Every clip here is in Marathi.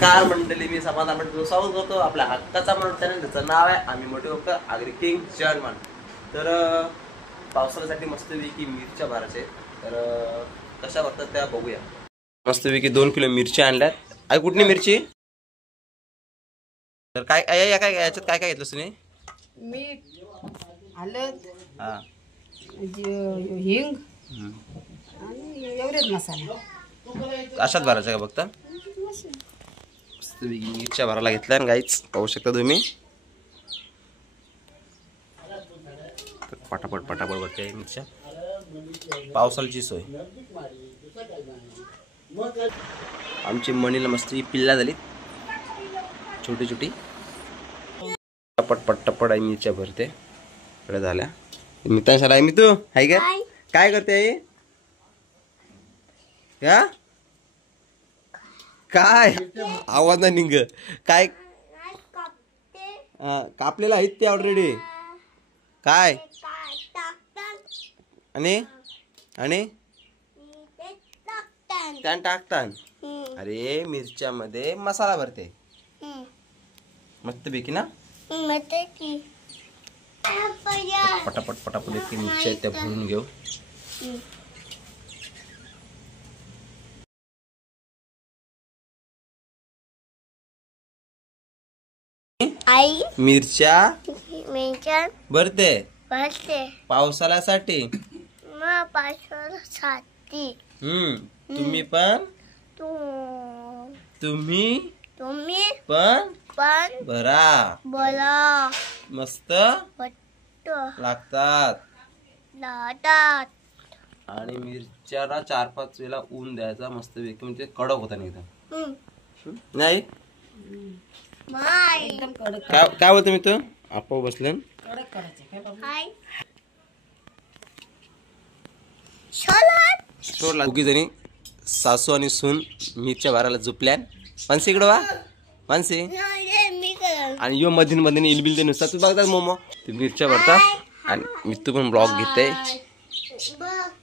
नमस्कार मंडळी, मी समाधान मंडळ स्वागत करतो आपल्या हक्काचा म्हणून चॅनल, त्याचं नाव आहे आम्ही मोठे होक आगरी किंग जर्मन. तर पावसाळ्यासाठी मस्तपैकी मिरच्या भरायचे, तर कशा भरतात त्या बघूया. मस्तपैकी 2 किलो मिरच्या आणल्यात. आई कुठली मिरची? तर काय काय काय याच्यात काय काय घेतलं तुम्ही? मीठ, हळद, हा, हिंग आणि एवढेच मसाला. अशात भरायचं का फक्त? मस्तपैकी मिरच्या भरायला घेतल्या गाईच, पाहू शकता तुम्ही. पटापट पटापट भरते मिरच्या. पावसाळ्याची सोय. आमची मणीला मस्त पिल्ला झाली छोटी छोटी. पटापट पटापट आई मिरच्या भरते. इकडे झाल्या मित्रांशाला. आई मी तू हाय का? काय करते आई? या काय आवाज नाही निघ. काय कापलेला आहेत ते ऑलरेडी. काय आणि आणि त्या टाकतात. अरे मिरच्या मध्ये मसाला भरते मस्त पैकी ना. पटापट पटापट इतकी मिरच्या त्या भरून घेऊ. आई मिरच्या भरते भरते पावसाळ्यासाठी. मग पावसाळ्यासाठी तुम्ही पण तुम्ही तुम्ही पण पण भरा. बोला मस्त वाटतो लागतात. लाटात. आणि मिरच्याला 4-5 वेळा ऊन द्यायचा मस्त पैकी, म्हणजे कडक होता नाही एकदम. नाही एकदम कडक काय काय होतं मी तो आपो बसले. कडक करायचे काय बाबा? हाय दोघी जणी सासू आणि सून मिरच्या भरायला झोपल्या. मानसी इकडं वा. मानसी मी करल. आणि यो मधीन मधीन इलबिल ते नुसता तू बघतात मोमो तू मिरच्या भरतात आणि मी तू पण ब्लॉग घेते.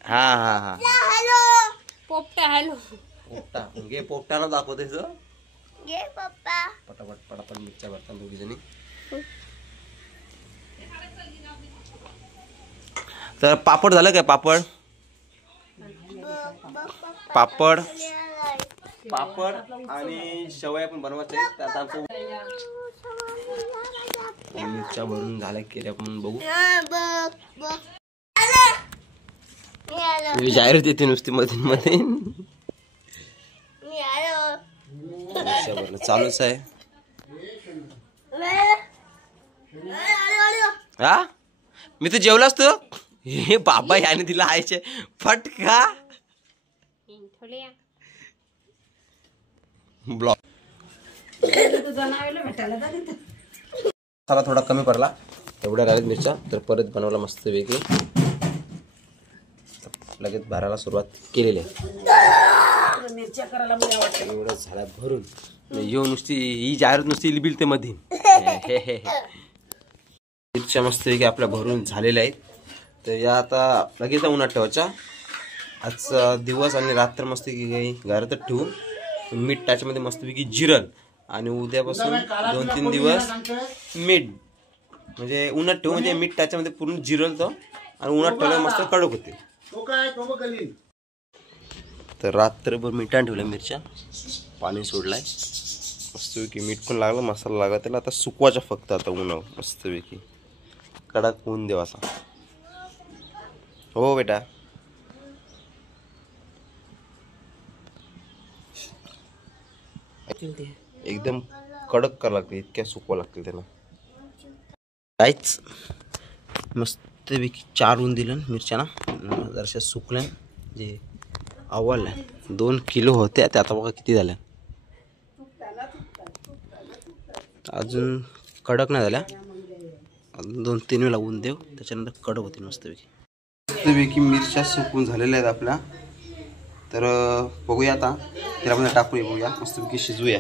हा हा हा हॅलो पोपटा हॅलो. पोपटा घे. पोपटाला दाखवते ये पप्पा. पटापट पटापट मिरच्या भरतात दोघी जणी. तर पापड झालं काय? पापड पापड पापड आणि शेवया पण बनवायचे. त्यात आमचं मिरच्या भरून झाल्या केल्या पण बघू. जाहिरात येते नुसती मध्ये मध्ये. मिरच्या भरणं चालूच आहे. हा मी तर जेवलास तू. हे बाबा याने तिला आयचे फटका ब्लॉक. मसाला थोडा कमी पडला, एवढ्या राहिलेत मिरच्या. तर परत बनवला मस्त वेगळी. लगेच भरायला सुरुवात केलेली आहे. मिरच्या करायला मला वाटतं एवढं झाला भरून. येऊ नुसती ही जाहिरात नुसती इलबिल ते मध्ये. मिरच्या मस्त वेगळी आपल्या भरून झालेल्या आहेत. तर या आता लगेच उन्हात ठेवायच्या. आजचा दिवस आणि रात्र मस्त घरातच ठेवून मीठ त्याच्यामध्ये मस्तपैकी जिरल. आणि उद्यापासून 2-3 दिवस मीठ म्हणजे उन्हात ठेवू, म्हणजे मीठ त्याच्यामध्ये पूर्ण जिरल तो. आणि उन्हात ठेवलं मस्त कडक होते. तर रात्रभर मिठाने ठेवल्या मिरच्या. पाणी सोडलाय मस्तपैकी. मीठ पण लागलं, मसाला लागला त्याला. आता सुकवायचा फक्त आता उन्हावर मस्तपैकी. कडक ऊन देवाचा. हो बेटा. एकदम कडक करावं लागते, इतक्या सुकवा लागतील त्याला. काहीच मस्तपैकी 4 ऊन दिलं मिरच्याना. जराशा सुकल्या जे आवडल्या. 2 किलो होत्या त्या, आता बघा किती झाल्या. अजून कडक नाही झाल्या. अजून 2-3 वेळा ऊन देऊ, त्याच्यानंतर कडक होतील मस्तपैकी. मस्तपैकी मिरच्या सुकून झालेल्या आहेत आपल्या. तर बघूया आता त्याला टाकूया. बघूया मस्तपैकी शिजवूया.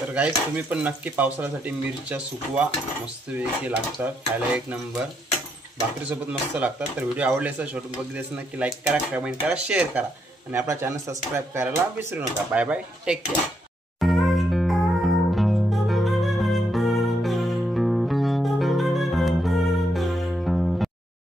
तर गाईस तुम्ही पण नक्की पावसाळ्यासाठी मिरच्या सुकवा. मस्त वेगळी लागतात, खायला एक नंबर. भाकरीसोबत मस्त लागतात. तर व्हिडिओ आवडले असेल शेवटून बघितले असेल नक्की लाईक करा, कमेंट करा, शेअर करा आणि आपला चॅनल सबस्क्राईब करायला विसरू नका. Bye bye, take care.